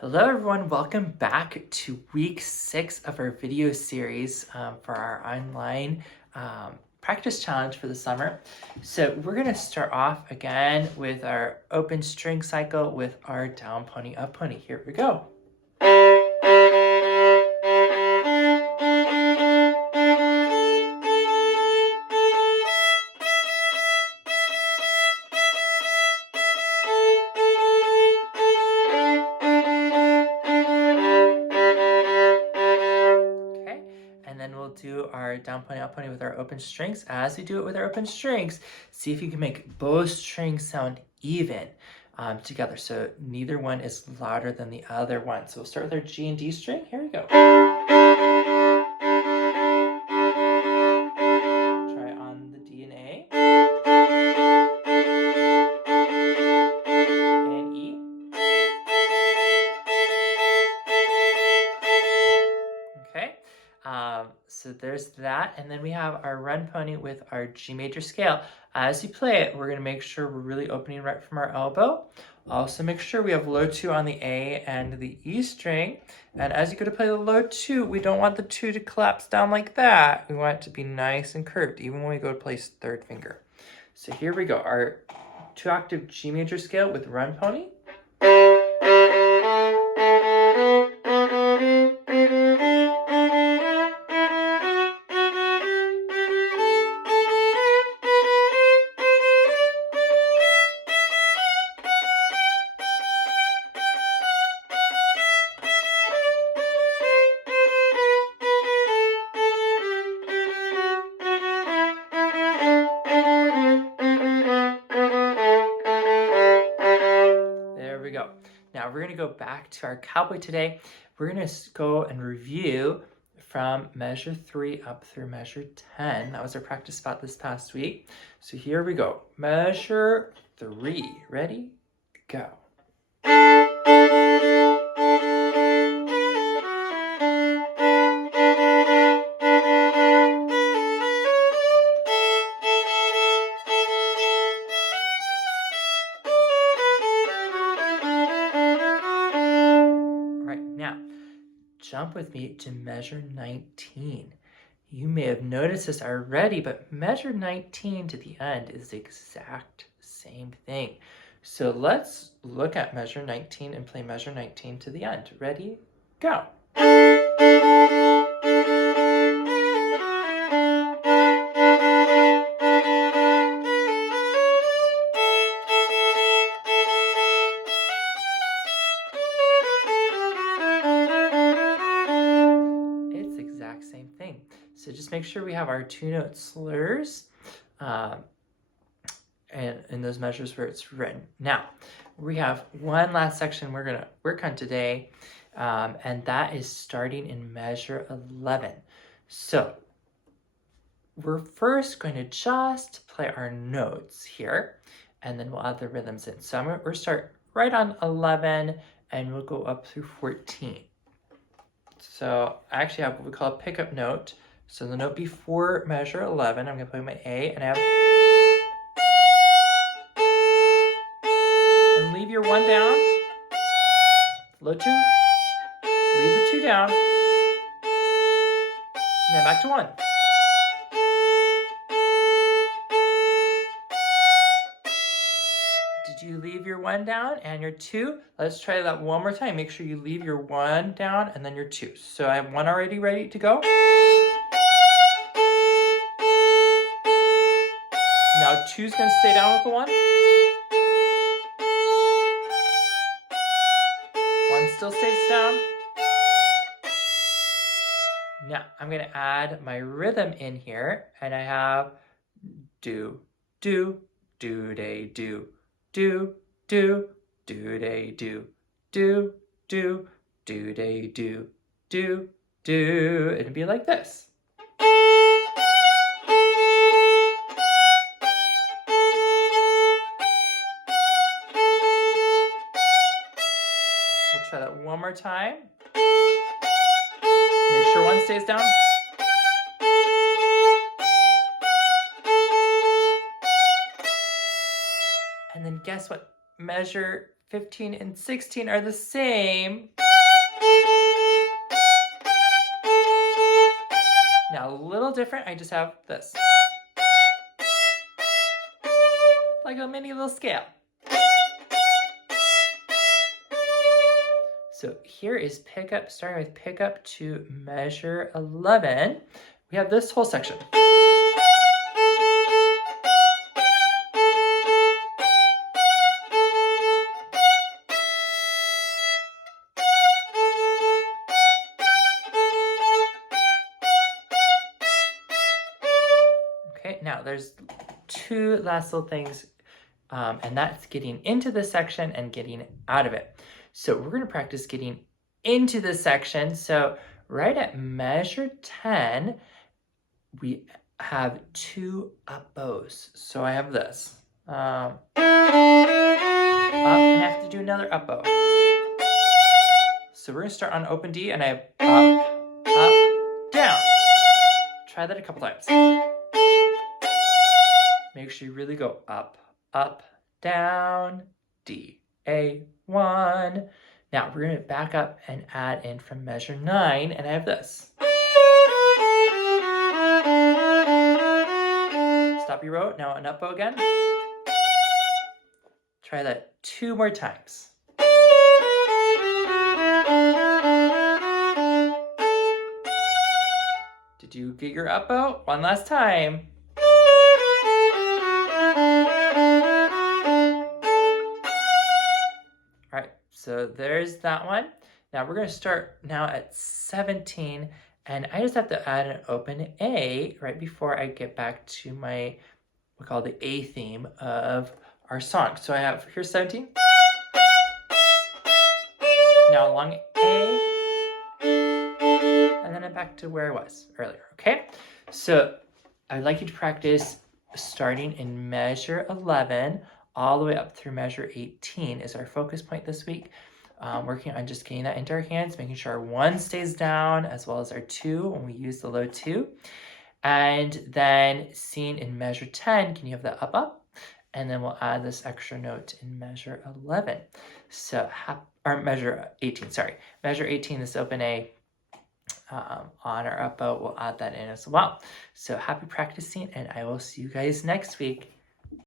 Hello everyone, welcome back to week 6 of our video series for our online practice challenge for the summer. So we're going to start off again with our open string cycle with our down pony, up pony. Here we go. And then we'll do our down pony, up pony with our open strings. As we do it with our open strings, see if you can make both strings sound even together. So neither one is louder than the other one. So we'll start with our G and D string. Here we go. Try on the D and A. And E. Okay. So there's that, and then we have our run pony with our G major scale. As you play it, we're going to make sure we're really opening right from our elbow. Also make sure we have low 2 on the A and the E string, and as you go to play the low 2, we don't want the 2 to collapse down like that. We want it to be nice and curved, even when we go to play third finger. So here we go, our 2-octave G major scale with run pony. Now we're going to go back to our cowboy today. We're going to go and review from measure 3 up through measure 10. That was our practice spot this past week. So here we go. Measure 3. Ready? Go. Jump with me to measure 19. You may have noticed this already, but measure 19 to the end is the exact same thing. So let's look at measure 19 and play measure 19 to the end. Ready? Go. Same thing. So just make sure we have our 2-note slurs and in those measures where it's written. Now, we have one last section we're going to work on today, and that is starting in measure 11. So we're first going to just play our notes here, and then we'll add the rhythms in. So we'll start right on 11, and we'll go up through 14. So I actually have what we call a pickup note. So the note before measure 11, I'm going to play my A, and I have... And leave your 1 down. Low 2. Leave the 2 down. And then back to 1. Did you leave your 1 down and your 2? Let's try that one more time. Make sure you leave your 1 down and then your 2. So I have 1 already ready to go. Now 2's going to stay down with the 1. 1 still stays down. Now I'm going to add my rhythm in here, and I have do, do, do-day, do. Do, do, do-day, do, do, do, do-day, do, do, do. It'd be like this. We'll try that one more time. Make sure 1 stays down. And then guess what measure 15, and 16 are the same. Now, a little different, I just have this. Like a mini little scale. So here is pickup, starting with pickup to measure 11. We have this whole section. Okay, now there's two last little things, and that's getting into the section and getting out of it. So we're going to practice getting into the section. So right at measure 10, we have two up bows. So I have this. Up, and I have to do another up bow. So we're going to start on open D, and I have up, down. Try that a couple times. Make sure you really go up, down, D, A, 1. Now we're going to back up and add in from measure 9, and I have this. Stop your bow. Now an up bow again. Try that 2 more times. Did you get your up bow? One last time. All right, so there's that one. Now we're going to start now at 17, and I just have to add an open A right before I get back to my, we call the A theme of our song. So I have, here's 17. Now long A, and then I'm back to where I was earlier, okay? So I'd like you to practice starting in measure 11 all the way up through measure 18 is our focus point this week. Working on just getting that into our hands, making sure our 1 stays down as well as our 2 when we use the low 2. And then seeing in measure 10, can you have that up? And then we'll add this extra note in measure 11. So, or measure 18, sorry. Measure 18, this open A on our up bow, we'll add that in as well. So happy practicing, and I will see you guys next week.